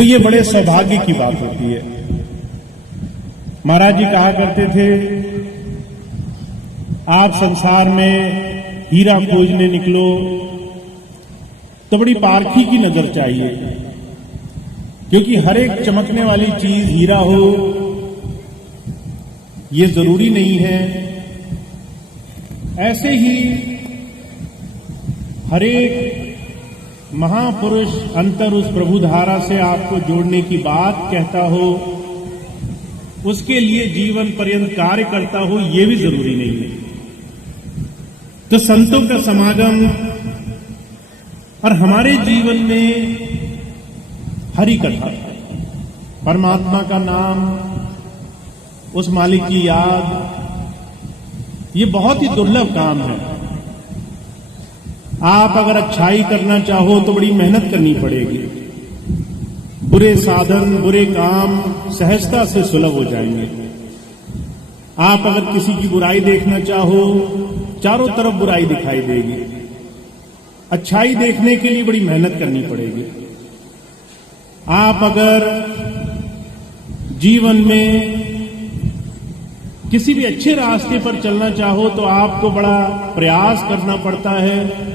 तो ये बड़े सौभाग्य की बात होती है। महाराज जी कहा करते थे, आप संसार में हीरा खोजने निकलो तो बड़ी पारखी की नजर चाहिए, क्योंकि हर एक चमकने वाली चीज हीरा हो ये जरूरी नहीं है। ऐसे ही हर एक महापुरुष अंतर उस प्रभु धारा से आपको जोड़ने की बात कहता हो, उसके लिए जीवन पर्यंत कार्य करता हो, ये भी जरूरी नहीं है। तो संतों का समागम और हमारे जीवन में हरि कथा, परमात्मा का नाम, उस मालिक की याद, ये बहुत ही दुर्लभ काम है। आप अगर अच्छाई करना चाहो तो बड़ी मेहनत करनी पड़ेगी। बुरे साधन, बुरे काम सहजता से सुलभ हो जाएंगे। आप अगर किसी की बुराई देखना चाहो, चारों तरफ बुराई दिखाई देगी। अच्छाई देखने के लिए बड़ी मेहनत करनी पड़ेगी। आप अगर जीवन में किसी भी अच्छे रास्ते पर चलना चाहो तो आपको बड़ा प्रयास करना पड़ता है।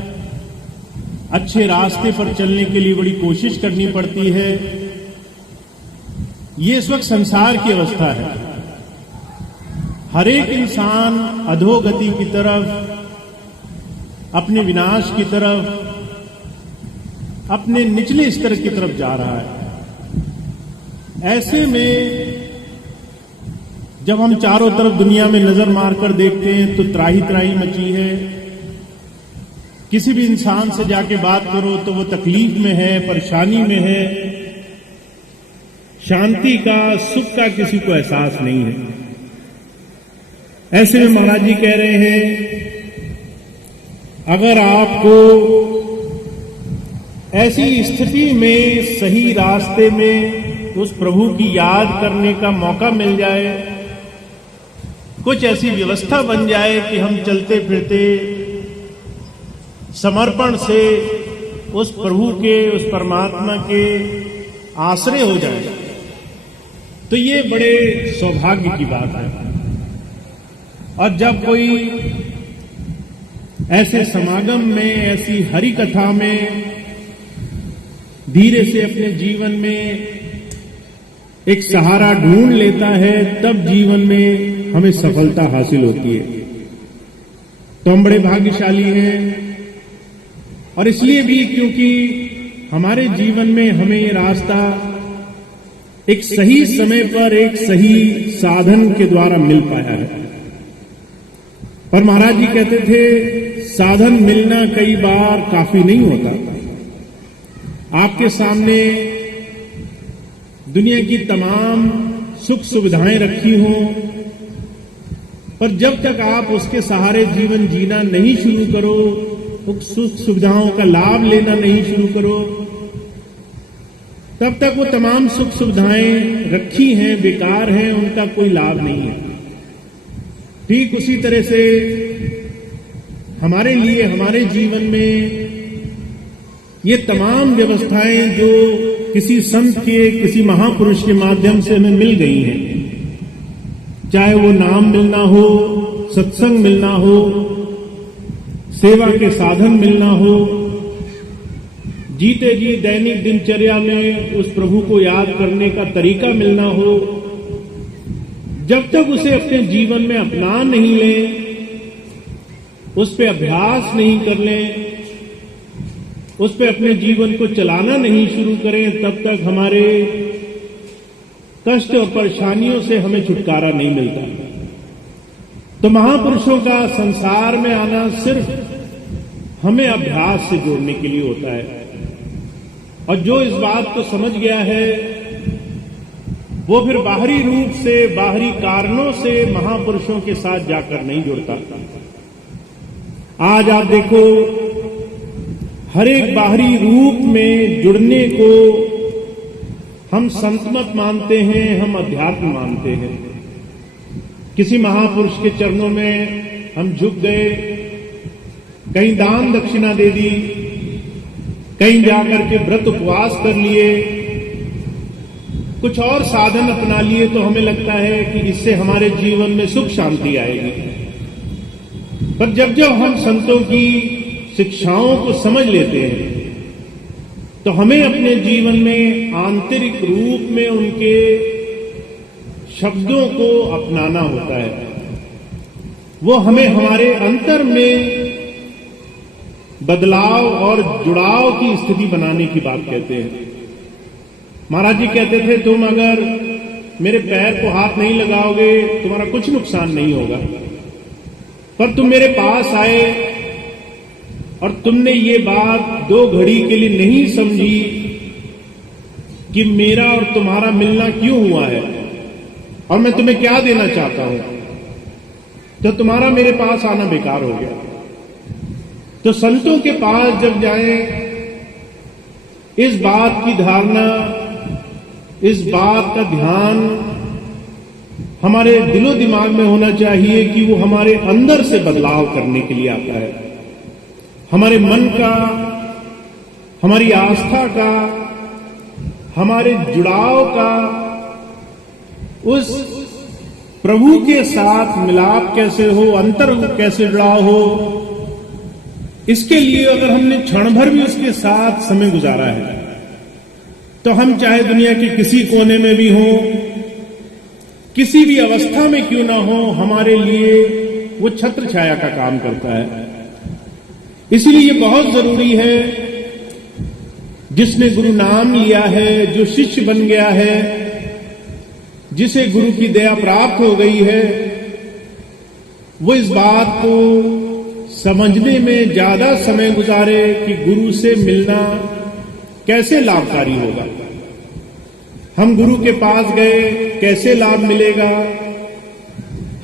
अच्छे रास्ते पर चलने के लिए बड़ी कोशिश करनी पड़ती है। ये इस वक्त संसार की अवस्था है। हर एक इंसान अधोगति की तरफ, अपने विनाश की तरफ, अपने निचले स्तर की तरफ जा रहा है। ऐसे में जब हम चारों तरफ दुनिया में नजर मारकर देखते हैं तो त्राही त्राही मची है। किसी भी इंसान से जाके बात करो तो वो तकलीफ में है, परेशानी में है। शांति का, सुख का किसी को एहसास नहीं है। ऐसे में महाराज जी कह रहे हैं, अगर आपको ऐसी स्थिति में सही रास्ते में उस प्रभु की याद करने का मौका मिल जाए, कुछ ऐसी व्यवस्था बन जाए कि हम चलते फिरते समर्पण से उस प्रभु के, उस परमात्मा के आश्रय हो जाए, तो ये बड़े सौभाग्य की बात है। और जब कोई ऐसे समागम में, ऐसी हरि कथा में धीरे से अपने जीवन में एक सहारा ढूंढ लेता है, तब जीवन में हमें सफलता हासिल होती है। तो हम बड़े भाग्यशाली हैं। और इसलिए भी क्योंकि हमारे जीवन में हमें ये रास्ता एक सही समय पर, एक सही साधन के द्वारा मिल पाया है। पर महाराज जी कहते थे, साधन मिलना कई बार काफी नहीं होता। आपके सामने दुनिया की तमाम सुख सुविधाएं रखी हों, पर जब तक आप उसके सहारे जीवन जीना नहीं शुरू करो, उस सुख सुविधाओं का लाभ लेना नहीं शुरू करो, तब तक वो तमाम सुख सुविधाएं रखी हैं, बेकार हैं, उनका कोई लाभ नहीं है। ठीक उसी तरह से हमारे लिए, हमारे जीवन में ये तमाम व्यवस्थाएं जो किसी संत के, किसी महापुरुष के माध्यम से हमें मिल गई हैं, चाहे वो नाम मिलना हो, सत्संग मिलना हो, सेवा के साधन मिलना हो, जीते जी दैनिक दिनचर्या में उस प्रभु को याद करने का तरीका मिलना हो, जब तक उसे अपने जीवन में अपना नहीं लें, उस पे अभ्यास नहीं कर लें, उस पे अपने जीवन को चलाना नहीं शुरू करें, तब तक हमारे कष्ट और परेशानियों से हमें छुटकारा नहीं मिलता। तो महापुरुषों का संसार में आना सिर्फ हमें अभ्यास से जोड़ने के लिए होता है। और जो इस बात को समझ गया है, वो फिर बाहरी रूप से, बाहरी कारणों से महापुरुषों के साथ जाकर नहीं जुड़ता। आज आप देखो, हर एक बाहरी रूप में जुड़ने को हम संत मत मानते हैं, हम अध्यात्म मानते हैं। किसी महापुरुष के चरणों में हम झुक गए, कहीं दान दक्षिणा दे दी, कहीं जाकर के व्रत उपवास कर लिए, कुछ और साधन अपना लिए तो हमें लगता है कि इससे हमारे जीवन में सुख शांति आएगी। पर जब जब हम संतों की शिक्षाओं को समझ लेते हैं तो हमें अपने जीवन में आंतरिक रूप में उनके शब्दों को अपनाना होता है। वो हमें हमारे अंतर में बदलाव और जुड़ाव की स्थिति बनाने की बात कहते हैं। महाराज जी कहते थे, तुम अगर मेरे पैर को हाथ नहीं लगाओगे तुम्हारा कुछ नुकसान नहीं होगा, पर तुम मेरे पास आए और तुमने ये बात 2 घड़ी के लिए नहीं समझी कि मेरा और तुम्हारा मिलना क्यों हुआ है और मैं तुम्हें क्या देना चाहता हूं, तो तुम्हारा मेरे पास आना बेकार हो गया। तो संतों के पास जब जाएं, इस बात की धारणा, इस बात का ध्यान हमारे दिलो दिमाग में होना चाहिए कि वो हमारे अंदर से बदलाव करने के लिए आता है। हमारे मन का, हमारी आस्था का, हमारे जुड़ाव का उस प्रभु के साथ मिलाप कैसे हो, अंतर कैसे जुड़ाव हो, इसके लिए अगर हमने क्षण भर भी उसके साथ समय गुजारा है तो हम चाहे दुनिया के किसी कोने में भी हों, किसी भी अवस्था में क्यों ना हो, हमारे लिए वो छत्र छाया का काम करता है। इसलिए ये बहुत जरूरी है, जिसने गुरु नाम लिया है, जो शिष्य बन गया है, जिसे गुरु की दया प्राप्त हो गई है, वो इस बात को समझने में ज्यादा समय गुजारे कि गुरु से मिलना कैसे लाभकारी होगा। हम गुरु के पास गए, कैसे लाभ मिलेगा,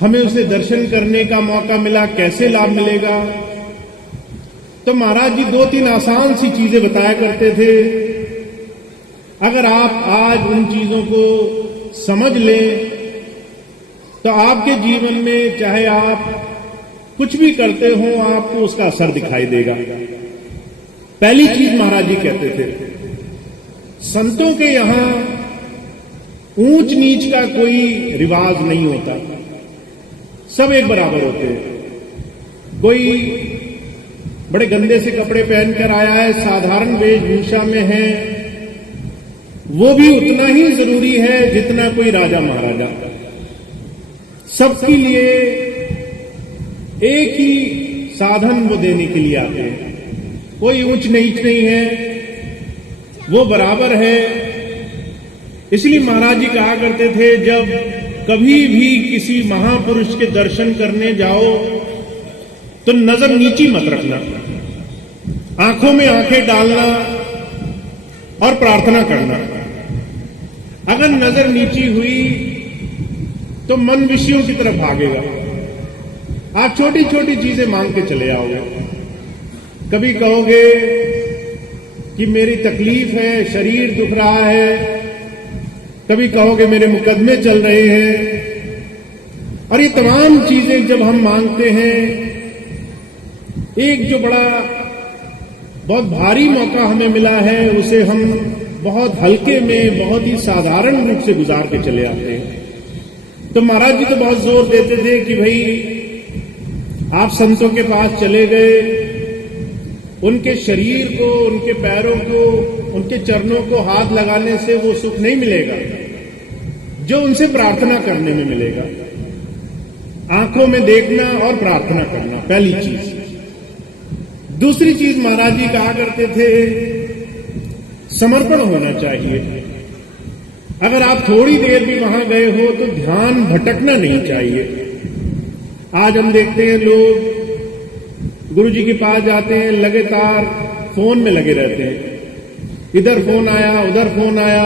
हमें उसे दर्शन करने का मौका मिला, कैसे लाभ मिलेगा। तो महाराज जी 2-3 आसान सी चीजें बताया करते थे। अगर आप आज उन चीजों को समझ लें तो आपके जीवन में चाहे आप कुछ भी करते हो, आपको उसका असर दिखाई देगा। पहली चीज महाराज जी कहते थे, संतों के यहां ऊंच नीच का कोई रिवाज नहीं होता, सब एक बराबर होते हैं। कोई बड़े गंदे से कपड़े पहनकर आया है, साधारण वेशभूषा में है, वो भी उतना ही जरूरी है जितना कोई राजा महाराजा। सबके लिए एक ही साधन वो देने के लिए आते हैं, कोई ऊंच नीच नहीं है, वो बराबर है। इसलिए महाराज जी कहा करते थे, जब कभी भी किसी महापुरुष के दर्शन करने जाओ तो नजर नीची मत रखना, आंखों में आंखें डालना और प्रार्थना करना। अगर नजर नीची हुई तो मन विषयों की तरफ भागेगा, आप छोटी छोटी चीजें मांग के चले आओगे। कभी कहोगे कि मेरी तकलीफ है, शरीर दुख रहा है, कभी कहोगे मेरे मुकदमे चल रहे हैं, और ये तमाम चीजें जब हम मांगते हैं, एक जो बड़ा बहुत भारी मौका हमें मिला है उसे हम बहुत हल्के में, बहुत ही साधारण रूप से गुजार के चले आते हैं। तो महाराज जी तो बहुत जोर देते थे कि भाई आप संतों के पास चले गए, उनके शरीर को, उनके पैरों को, उनके चरणों को हाथ लगाने से वो सुख नहीं मिलेगा जो उनसे प्रार्थना करने में मिलेगा। आंखों में देखना और प्रार्थना करना पहली चीज। दूसरी चीज महाराज जी कहा करते थे, समर्पण होना चाहिए। अगर आप थोड़ी देर भी वहां गए हो तो ध्यान भटकना नहीं चाहिए। आज हम देखते हैं लोग गुरुजी के पास जाते हैं, लगातार फोन में लगे रहते हैं, इधर फोन आया, उधर फोन आया,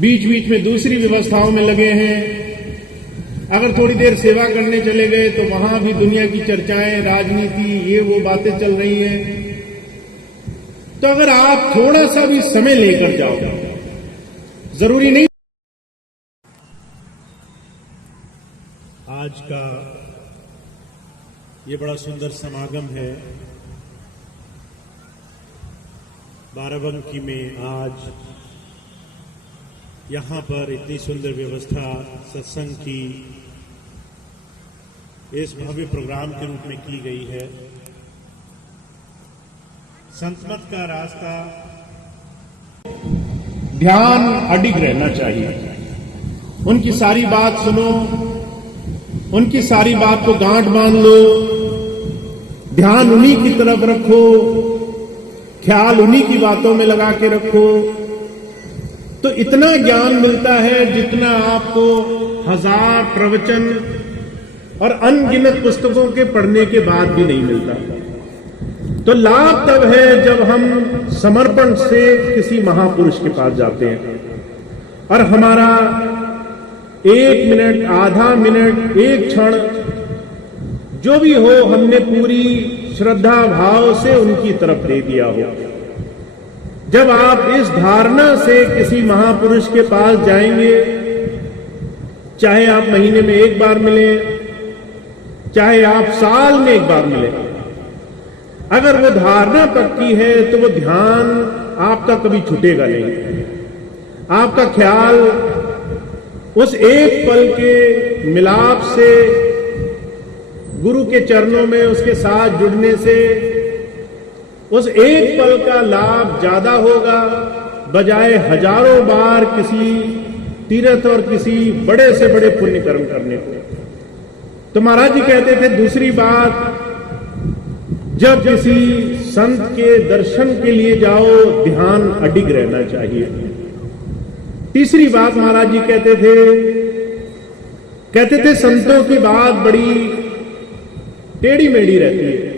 बीच बीच में दूसरी व्यवस्थाओं में लगे हैं। अगर थोड़ी देर सेवा करने चले गए तो वहां भी दुनिया की चर्चाएं, राजनीति, ये वो बातें चल रही हैं। तो अगर आप थोड़ा सा भी समय लेकर जाओ, जरूरी नहीं आज का ये बड़ा सुंदर समागम है बाराबंकी में। आज यहाँ पर इतनी सुंदर व्यवस्था सत्संग की इस भव्य प्रोग्राम के रूप में की गई है। संतमत का रास्ता ध्यान अडिग रहना चाहिए। उनकी सारी बात सुनो, उनकी सारी बात को गांठ बांध लो, ध्यान उन्हीं की तरफ रखो, ख्याल उन्हीं की बातों में लगा के रखो, तो इतना ज्ञान मिलता है जितना आपको 1000 प्रवचन और अनगिनत पुस्तकों के पढ़ने के बाद भी नहीं मिलता। तो लाभ तब है जब हम समर्पण से किसी महापुरुष के पास जाते हैं और हमारा 1 मिनट, आधा मिनट, 1 क्षण जो भी हो, हमने पूरी श्रद्धा भाव से उनकी तरफ दे दिया हो। जब आप इस धारणा से किसी महापुरुष के पास जाएंगे, चाहे आप महीने में 1 बार मिले, चाहे आप साल में 1 बार मिले, अगर वो धारणा पक्की है तो वो ध्यान आपका कभी छूटेगा नहीं। आपका ख्याल उस एक पल के मिलाप से, गुरु के चरणों में उसके साथ जुड़ने से, उस एक पल का लाभ ज्यादा होगा बजाय हजारों बार किसी तीर्थ और किसी बड़े से बड़े पुण्य कर्म करने को। तो महाराज जी कहते थे, दूसरी बात, जब किसी संत के दर्शन के लिए जाओ, ध्यान अडिग रहना चाहिए। तीसरी बात महाराज जी कहते थे संतों की बात बड़ी टेढ़ी मेढ़ी रहती है,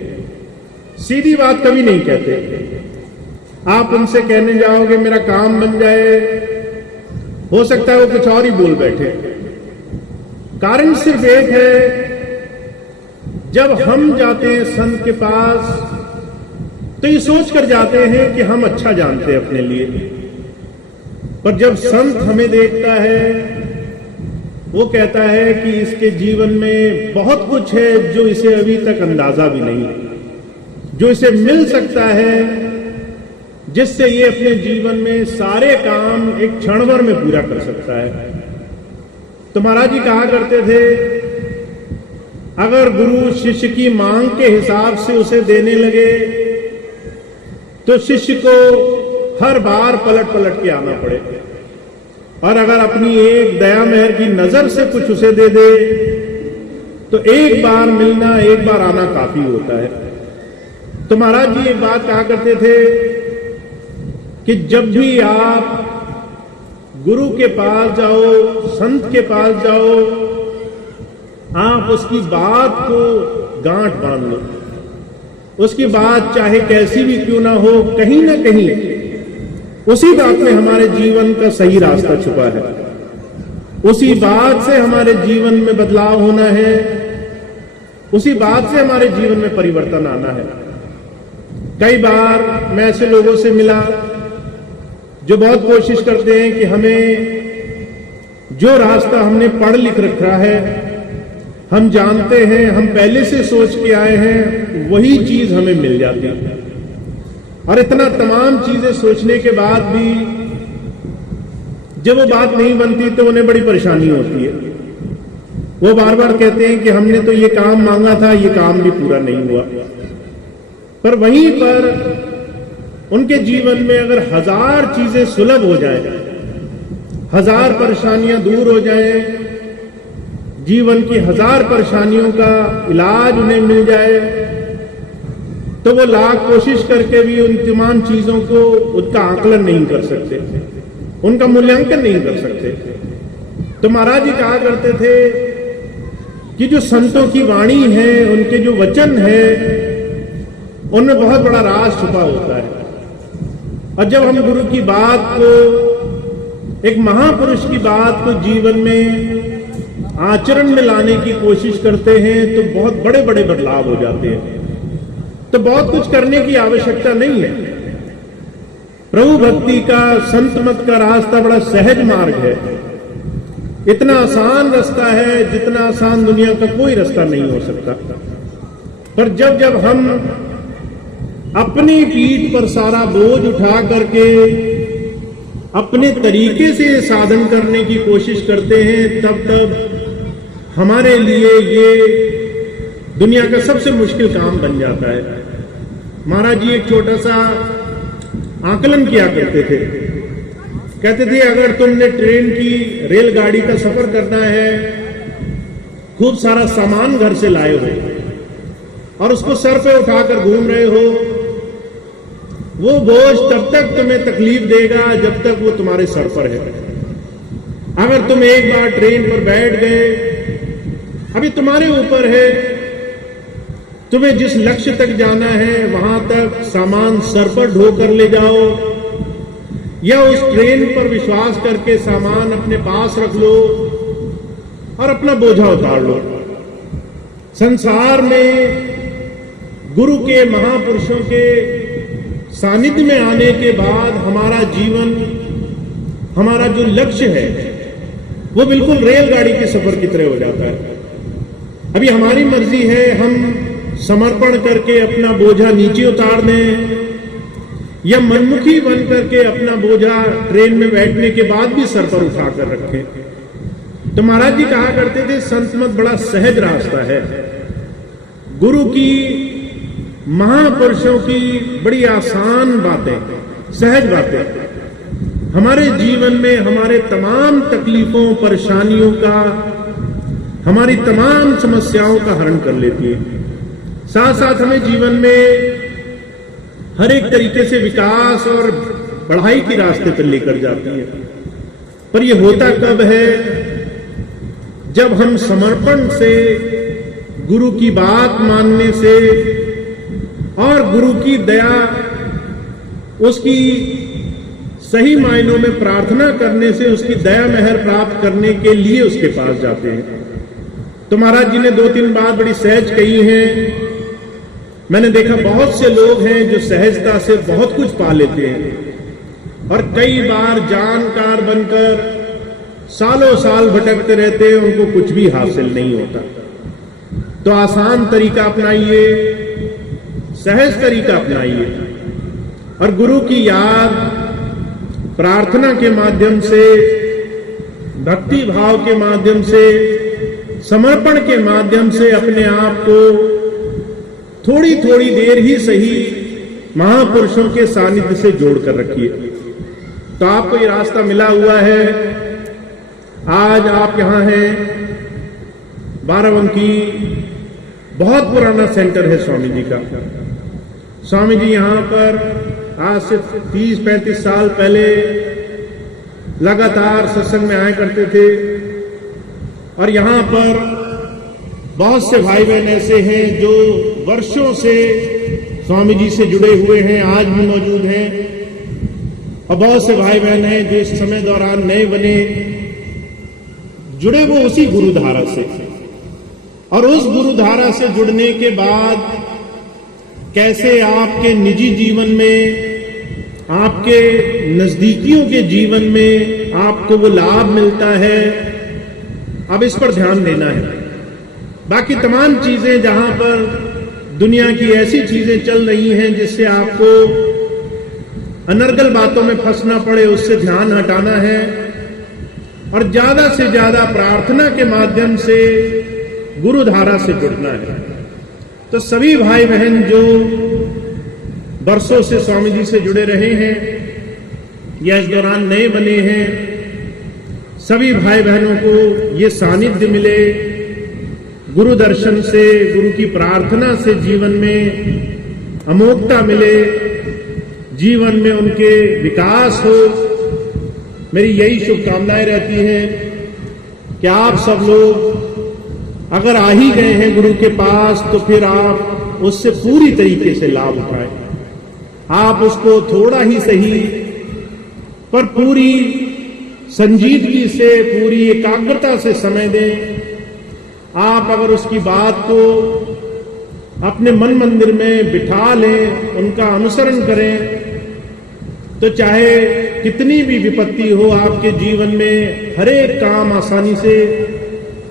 सीधी बात कभी नहीं कहते। आप उनसे कहने जाओगे मेरा काम बन जाए, हो सकता है वो कुछ और ही बोल बैठे। कारण सिर्फ एक है, जब हम जाते हैं संत के पास तो ये सोच कर जाते हैं कि हम अच्छा जानते हैं अपने लिए, पर जब संत हमें देखता है वो कहता है कि इसके जीवन में बहुत कुछ है जो इसे अभी तक अंदाजा भी नहीं, जो इसे मिल सकता है, जिससे ये अपने जीवन में सारे काम एक क्षण भर में पूरा कर सकता है। तो महाराज जी कहा करते थे, अगर गुरु शिष्य की मांग के हिसाब से उसे देने लगे तो शिष्य को हर बार पलट पलट के आना पड़े, और अगर अपनी एक दया मेहर की नजर से कुछ उसे दे दे तो एक बार मिलना, एक बार आना काफी होता है। तो महाराज जी एक बात कहा करते थे कि जब भी आप गुरु के पास जाओ, संत के पास जाओ, आप उसकी बात को गांठ बांध लो। उसकी बात चाहे कैसी भी क्यों ना हो, कहीं ना कहीं उसी बात में हमारे जीवन का सही रास्ता छुपा है। उसी बात से हमारे जीवन में बदलाव होना है, उसी बात से हमारे जीवन में परिवर्तन आना है। कई बार मैं ऐसे लोगों से मिला जो बहुत कोशिश करते हैं कि हमें जो रास्ता हमने पढ़ लिख रखा है, हम जानते हैं, हम पहले से सोच के आए हैं, वही चीज हमें मिल जाती है। और इतना तमाम चीजें सोचने के बाद भी जब वो बात नहीं बनती तो उन्हें बड़ी परेशानी होती है। वो बार बार कहते हैं कि हमने तो ये काम मांगा था, ये काम भी पूरा नहीं हुआ। पर वहीं पर उनके जीवन में अगर 1000 चीजें सुलभ हो जाए, 1000 परेशानियां दूर हो जाए, जीवन की 1000 परेशानियों का इलाज उन्हें मिल जाए, तो वो लाख कोशिश करके भी उन तमाम चीजों को उसका आकलन नहीं कर सकते, उनका मूल्यांकन नहीं कर सकते। तो महाराज जी कहा करते थे कि जो संतों की वाणी है, उनके जो वचन है, उनमें बहुत बड़ा राज छुपा होता है। और जब हम गुरु की बात को, एक महापुरुष की बात को जीवन में आचरण में लाने की कोशिश करते हैं तो बहुत बड़े बड़े बदलाव हो जाते हैं। तो बहुत कुछ करने की आवश्यकता नहीं है। प्रभु भक्ति का, संत मत का रास्ता बड़ा सहज मार्ग है, इतना आसान रास्ता है जितना आसान दुनिया का कोई रास्ता नहीं हो सकता। पर जब जब हम अपनी पीठ पर सारा बोझ उठा करके अपने तरीके से साधन करने की कोशिश करते हैं, तब हमारे लिए ये दुनिया का सबसे मुश्किल काम बन जाता है। महाराज जी एक छोटा सा आकलन किया करते थे। कहते थे अगर तुमने ट्रेन की रेलगाड़ी का सफर करना है, खूब सारा सामान घर से लाए हो और उसको सर पे उठाकर घूम रहे हो, वो बोझ तब तक तुम्हें तकलीफ देगा जब तक वो तुम्हारे सर पर है। अगर तुम एक बार ट्रेन पर बैठ गए, अभी तुम्हारे ऊपर है, तुम्हें जिस लक्ष्य तक जाना है वहां तक सामान सर पर ढोकर ले जाओ, या उस ट्रेन पर विश्वास करके सामान अपने पास रख लो और अपना बोझा उतार लो। संसार में गुरु के, महापुरुषों के सानिध्य में आने के बाद हमारा जीवन, हमारा जो लक्ष्य है वो बिल्कुल रेलगाड़ी के सफर की तरह हो जाता है। अभी हमारी मर्जी है हम समर्पण करके अपना बोझा नीचे उतार दें, या मनमुखी बन करके अपना बोझा ट्रेन में बैठने के बाद भी सर पर उठाकर रखें। तो महाराज जी कहा करते थे संत मत बड़ा सहज रास्ता है। गुरु की, महापुरुषों की बड़ी आसान बातें, सहज बातें हमारे जीवन में हमारे तमाम तकलीफों, परेशानियों का, हमारी तमाम समस्याओं का हरण कर लेती है। साथ साथ हमें जीवन में हर एक तरीके से विकास और बढ़ाई के रास्ते पर लेकर जाती है। पर यह होता कब है? जब हम समर्पण से, गुरु की बात मानने से और गुरु की दया, उसकी सही मायनों में प्रार्थना करने से उसकी दया मेहर प्राप्त करने के लिए उसके पास जाते हैं। तो महाराज जी ने 2-3 बात बड़ी सहज कही हैं। मैंने देखा बहुत से लोग हैं जो सहजता से बहुत कुछ पा लेते हैं और कई बार जानकार बनकर सालों साल भटकते रहते हैं, उनको कुछ भी हासिल नहीं होता। तो आसान तरीका अपनाइए, सहज तरीका अपनाइए और गुरु की याद प्रार्थना के माध्यम से, भक्ति भाव के माध्यम से, समर्पण के माध्यम से अपने आप को थोड़ी थोड़ी देर ही सही महापुरुषों के सानिध्य से जोड़कर रखिए। तो आपको ये रास्ता मिला हुआ है। आज आप यहां हैं, बाराबंकी बहुत पुराना सेंटर है स्वामी जी का। स्वामी जी यहां पर आज से 30-35 साल पहले लगातार सत्संग में आया करते थे और यहां पर बहुत से भाई बहन ऐसे हैं जो वर्षों से स्वामी जी से जुड़े हुए हैं, आज भी मौजूद हैं, और बहुत से भाई बहन हैं जो इस समय दौरान नए बने, जुड़े वो उसी गुरुधारा से। और उस गुरुधारा से जुड़ने के बाद कैसे आपके निजी जीवन में, आपके नजदीकियों के जीवन में आपको वो लाभ मिलता है, अब इस पर ध्यान देना है। बाकी तमाम चीजें जहां पर दुनिया की ऐसी चीजें चल रही हैं जिससे आपको अनर्गल बातों में फंसना पड़े, उससे ध्यान हटाना है और ज्यादा से ज्यादा प्रार्थना के माध्यम से गुरुधारा से जुड़ना है। तो सभी भाई बहन जो वर्षों से स्वामी जी से जुड़े रहे हैं या इस दौरान नए बने हैं, सभी भाई बहनों को ये सानिध्य मिले, गुरु दर्शन से, गुरु की प्रार्थना से जीवन में अमोघता मिले, जीवन में उनके विकास हो। मेरी यही शुभकामनाएं रहती हैं कि आप सब लोग अगर आ ही गए हैं गुरु के पास तो फिर आप उससे पूरी तरीके से लाभ उठाएं। आप उसको थोड़ा ही सही पर पूरी संजीदगी से, पूरी एकाग्रता से समय दें। आप अगर उसकी बात को अपने मन मंदिर में बिठा लें, उनका अनुसरण करें, तो चाहे कितनी भी विपत्ति हो आपके जीवन में, हर एक काम आसानी से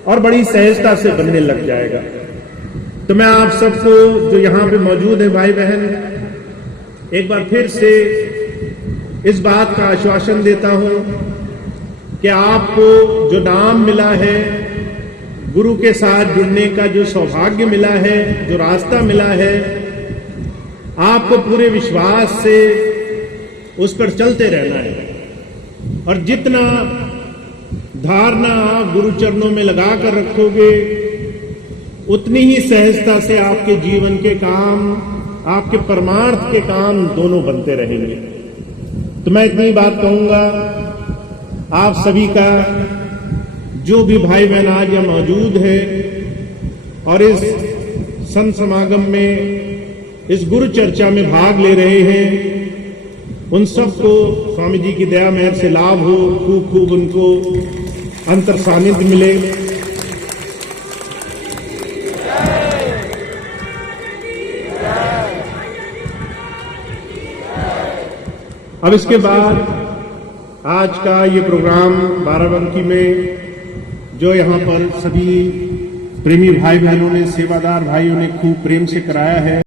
और बड़ी सहजता से बनने लग जाएगा। तो मैं आप सबको जो यहां पे मौजूद है भाई बहन, एक बार फिर से इस बात का आश्वासन देता हूं कि आपको जो नाम मिला है, गुरु के साथ जुड़ने का जो सौभाग्य मिला है, जो रास्ता मिला है, आपको पूरे विश्वास से उस पर चलते रहना है। और जितना धारणा आप गुरु चरणों में लगाकर रखोगे, उतनी ही सहजता से आपके जीवन के काम, आपके परमार्थ के काम दोनों बनते रहेंगे। तो मैं इतनी बात कहूंगा, आप सभी का, जो भी भाई बहन आज यहाँ मौजूद है और इस संत समागम में, इस गुरु चर्चा में भाग ले रहे हैं, उन सबको स्वामी जी की दया मेहर से लाभ हो, खूब खूब उनको अंतर सानिध्य मिले। अब इसके बाद आज का ये प्रोग्राम बाराबंकी में जो यहाँ पर सभी प्रेमी भाई बहनों ने, सेवादार भाइयों ने खूब प्रेम से कराया है,